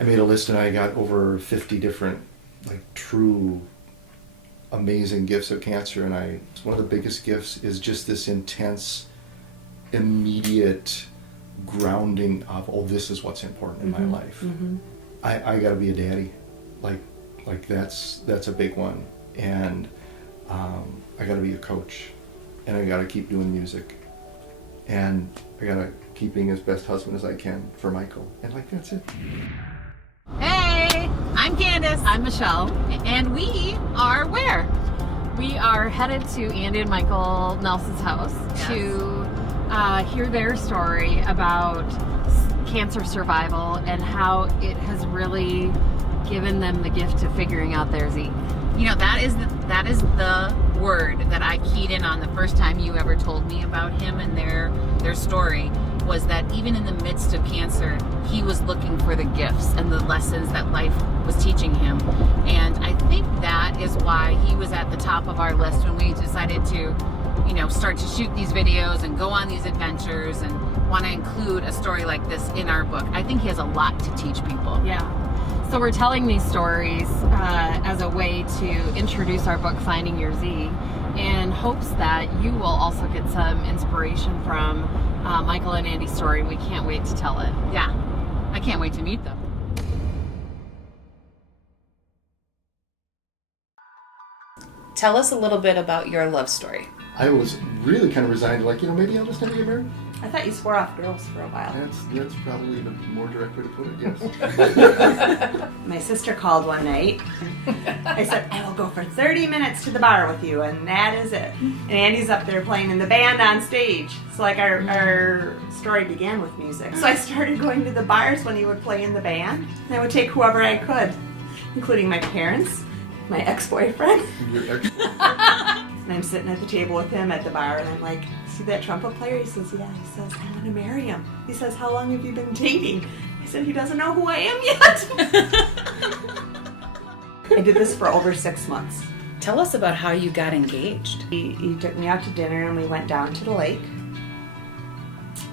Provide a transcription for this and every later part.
I made a list and I got over 50 different, true amazing gifts of cancer. And one of the biggest gifts is just this intense, immediate grounding of, oh, this is what's important in my life. Mm-hmm. I got to be a daddy. That's a big one. And I got to be a coach. And I got to keep doing music. And I got to keep being his best husband as I can for Michael. And that's it. Hey, I'm Candice. I'm Michelle. And we are where? We are headed to Andy and Michael Nelson's house to hear their story about cancer survival and how it has really given them the gift of figuring out their Zeke. You know, that is the word that I keyed in on the first time you ever told me about him and their story, was that even in the midst of cancer, he was looking for the gifts and the lessons that life was teaching him. And I think that is why he was at the top of our list when we decided to, start to shoot these videos and go on these adventures and want to include a story like this in our book. I think he has a lot to teach people. Yeah. So we're telling these stories as a way to introduce our book, Finding Your Z, in hopes that you will also get some inspiration from Michael and Andy's story. We can't wait to tell it. Yeah, I can't wait to meet them. Tell us a little bit about your love story. I was really kind of resigned, maybe I'll just never get married. I thought you swore off girls for a while. That's probably the more direct way to put it, yes. My sister called one night. I said, I will go for 30 minutes to the bar with you, and that is it. And Andy's up there playing in the band on stage. So our story began with music. So I started going to the bars when he would play in the band. And I would take whoever I could, including my parents, my ex-boyfriend. Your ex? And I'm sitting at the table with him at the bar, and I'm like, see that trumpet player? He says, yeah. He says, I want to marry him. He says, how long have you been dating? I said, he doesn't know who I am yet. I did this for over 6 months. Tell us about how you got engaged. He took me out to dinner, and we went down to the lake.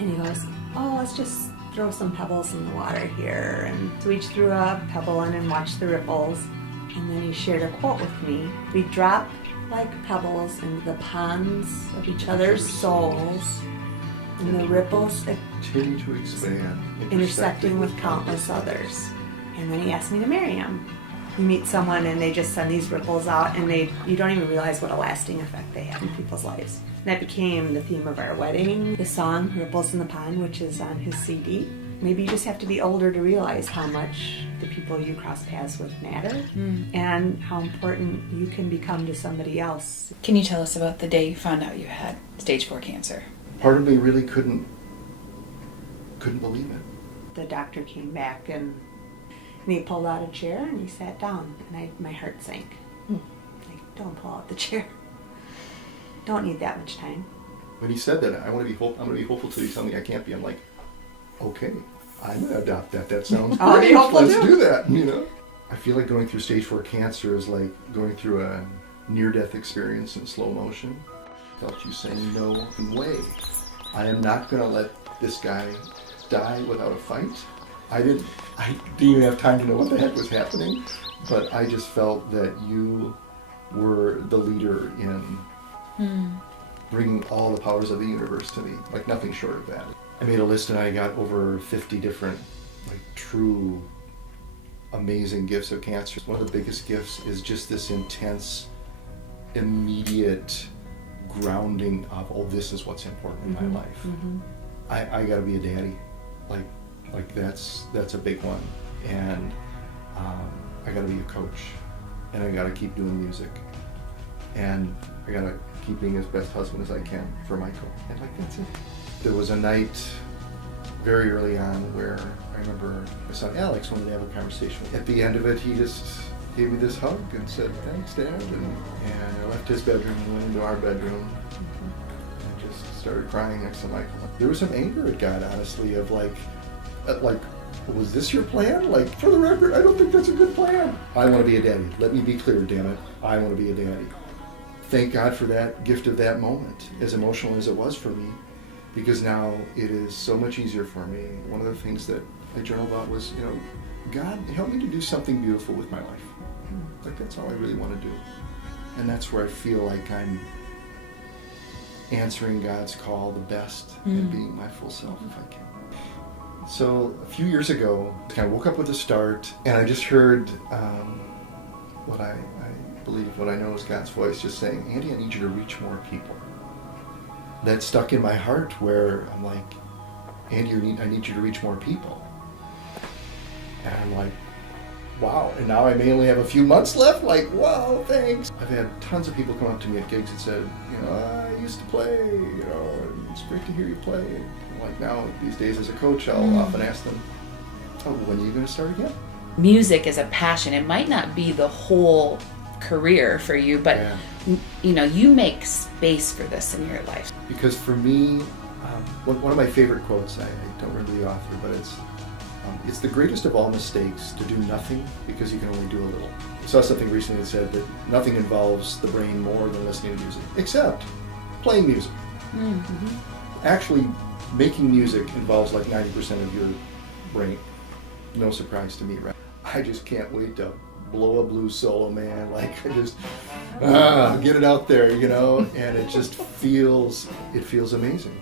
And he goes, oh, let's just throw some pebbles in the water here. And so we each threw a pebble in and watched the ripples. And then he shared a quote with me. We drop like pebbles into the ponds of each other's souls, and the ripples continue to expand, intersecting with countless others. And then he asked me to marry him. You meet someone and they just send these ripples out, and you don't even realize what a lasting effect they have in people's lives. And that became the theme of our wedding. The song Ripples in the Pond, which is on his CD. Maybe you just have to be older to realize how much the people you cross paths with matter, and how important you can become to somebody else. Can you tell us about the day you found out you had stage 4 cancer? Part of me really couldn't believe it. The doctor came back and he pulled out a chair and he sat down, and my heart sank. Like, don't pull out the chair. Don't need that much time. When he said that, I'm going to be hopeful till you tell me I can't be. I'm like, okay, I'm going to adopt that. That sounds great. Let's do that, I feel like going through stage 4 cancer is like going through a near-death experience in slow motion. I felt you saying, no way. I am not going to let this guy die without a fight. I didn't even have time to know what the heck was happening, but I just felt that you were the leader in bringing all the powers of the universe to me, like nothing short of that. I made a list and I got over 50 different, true amazing gifts of cancer. One of the biggest gifts is just this intense, immediate grounding of, oh, this is what's important in my life. I got to be a daddy. That's a big one. And I got to be a coach. And I got to keep doing music. And I got to keep being his best husband as I can for Michael. And that's it. There was a night very early on where I remember my son Alex wanted to have a conversation. At the end of it, he just gave me this hug and said, thanks, Dad. And I left his bedroom and went into our bedroom and just started crying next to Michael. There was some anger it got, honestly, of was this your plan? For the record, I don't think that's a good plan. I want to be a daddy. Let me be clear, damn it. I want to be a daddy. Thank God for that gift of that moment, as emotional as it was for me. because now it is so much easier for me. One of the things that I journaled about was, God, help me to do something beautiful with my life. Like, that's all I really want to do. And that's where I feel like I'm answering God's call the best and being my full self if I can. So a few years ago, I kind of woke up with a start, and I just heard what I believe, what I know is God's voice just saying, Andy, I need you to reach more people. That stuck in my heart where I'm like, Andy, I need you to reach more people. And I'm like, wow, and now I may only have a few months left? Like, wow, thanks. I've had tons of people come up to me at gigs and said, I used to play, and it's great to hear you play. And like now, these days as a coach, I'll often ask them, when are you going to start again? Music is a passion. It might not be the whole career for you, but you make space for this in your life. Because for me, one of my favorite quotes, I don't remember the author, but it's the greatest of all mistakes to do nothing because you can only do a little. I saw something recently that said that nothing involves the brain more than listening to music, except playing music. Mm-hmm. Actually, making music involves like 90% of your brain. No surprise to me, right? I just can't wait to blow a blues solo, man. Like, I just get it out there, and it just feels amazing.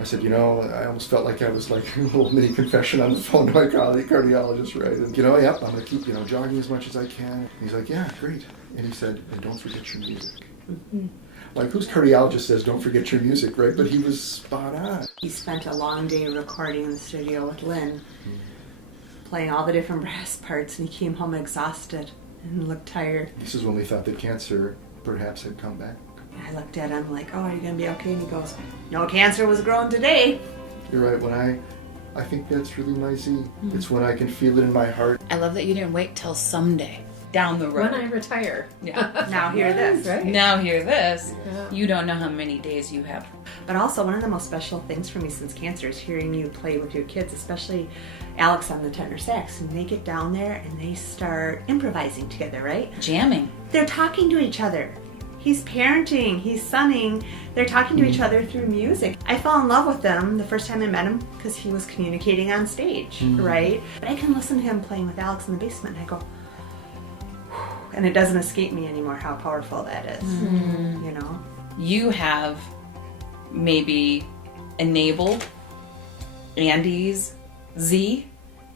I said, I almost felt like I was like a little mini confession on the phone to my cardiologist, right? And, yep, I'm going to keep, jogging as much as I can. And he's like, yeah, great. And he said, and don't forget your music. Mm-hmm. Like, whose cardiologist says don't forget your music, right? But he was spot on. He spent a long day recording in the studio with Lynn, playing all the different brass parts, and he came home exhausted and looked tired. This is when we thought that cancer perhaps had come back. I looked at him like, are you going to be okay? And he goes, no cancer was growing today. You're right. I think that's really my Z. Mm-hmm. It's when I can feel it in my heart. I love that you didn't wait till someday down the road. When I retire. Yeah. Now hear this. Right. Now hear this. Yeah. You don't know how many days you have. But also, one of the most special things for me since cancer is hearing you play with your kids, especially Alex on the tenor sax. And they get down there and they start improvising together, right? Jamming. They're talking to each other. He's parenting, he's sonning. They're talking to each other through music. I fell in love with them the first time I met him because he was communicating on stage, right? But I can listen to him playing with Alex in the basement and I go, whew, and it doesn't escape me anymore how powerful that is, You have maybe enabled Andy's Z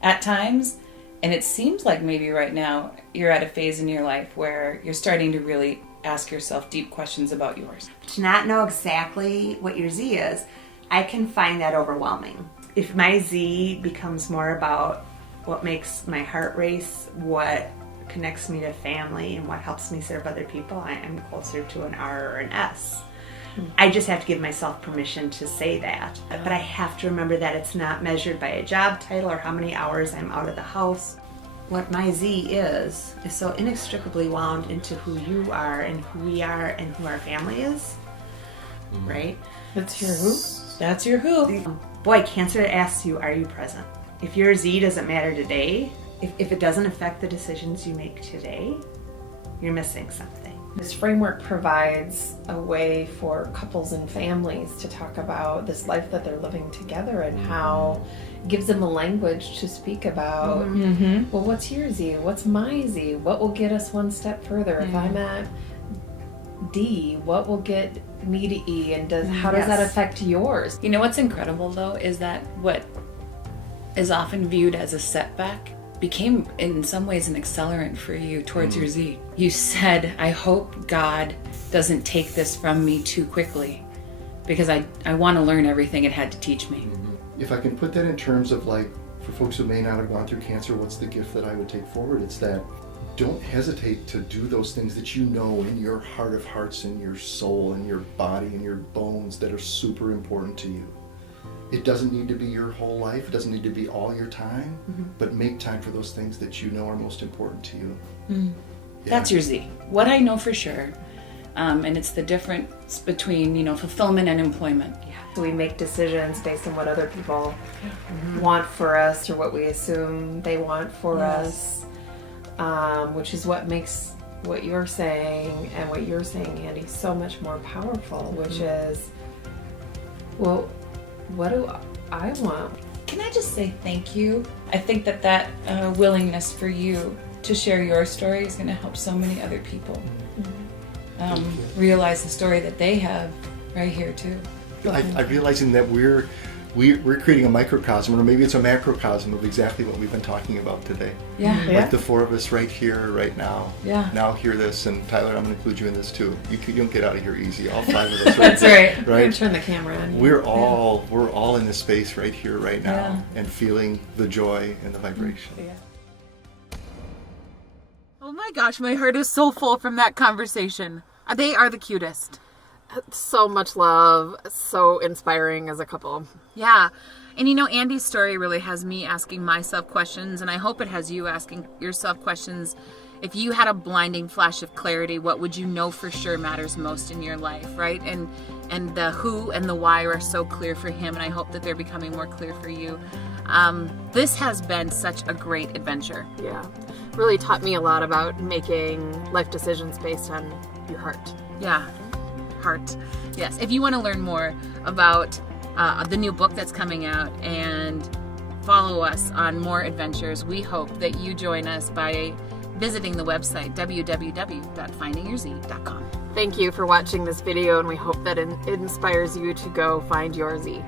at times, and it seems like maybe right now you're at a phase in your life where you're starting to really ask yourself deep questions about yours. To not know exactly what your Z is, I can find that overwhelming. If my Z becomes more about what makes my heart race, what connects me to family, and what helps me serve other people, I am closer to an R or an S. I just have to give myself permission to say that. But I have to remember that it's not measured by a job title or how many hours I'm out of the house. What my Z is so inextricably wound into who you are and who we are and who our family is, right? That's your who? That's your who. Boy, cancer asks you, are you present? If your Z doesn't matter today, if it doesn't affect the decisions you make today, you're missing something. This framework provides a way for couples and families to talk about this life that they're living together and how it gives them a language to speak about, well, what's your Z? What's my Z? What will get us one step further? If I'm at D, what will get me to E? And how does that affect yours? You know what's incredible, though, is that what is often viewed as a setback became in some ways an accelerant for you towards your Z. You said, I hope God doesn't take this from me too quickly because I want to learn everything it had to teach me. If I can put that in terms of like, for folks who may not have gone through cancer, what's the gift that I would take forward? It's that don't hesitate to do those things that you know in your heart of hearts, in your soul, in your body, in your bones that are super important to you. It doesn't need to be your whole life. It doesn't need to be all your time, but make time for those things that you know are most important to you. Yeah. That's your Z. What I know for sure, and it's the difference between, fulfillment and employment. So we make decisions based on what other people want for us or what we assume they want for us, which is what makes what you're saying and what you're saying, Andy, so much more powerful, which is, well, What do I want? Can I just say thank you? I think that willingness for you to share your story is going to help so many other people realize the story that they have right here too. I'm realizing that we're creating a microcosm, or maybe it's a macrocosm of exactly what we've been talking about today. Yeah. Like the four of us right here, right now. Yeah. Now hear this, and Tyler, I'm going to include you in this too. You don't get out of here easy. All five of us. Right That's there, right. I'm Right. gonna turn the camera on. We're all in this space right here, right now, Yeah. and feeling the joy and the vibration. Yeah. Oh my gosh, my heart is so full from that conversation. They are the cutest. So much love, so inspiring as a couple. Yeah. And Andy's story really has me asking myself questions, and I hope it has you asking yourself questions. If you had a blinding flash of clarity, what would you know for sure matters most in your life, right? And the who and the why are so clear for him, and I hope that they're becoming more clear for you. This has been such a great adventure. Yeah. Really taught me a lot about making life decisions based on your heart. Yeah. Heart. Yes. If you want to learn more about the new book that's coming out and follow us on more adventures, we hope that you join us by visiting the website www.findingyourz.com. Thank you for watching this video, and we hope that it inspires you to go find your Z.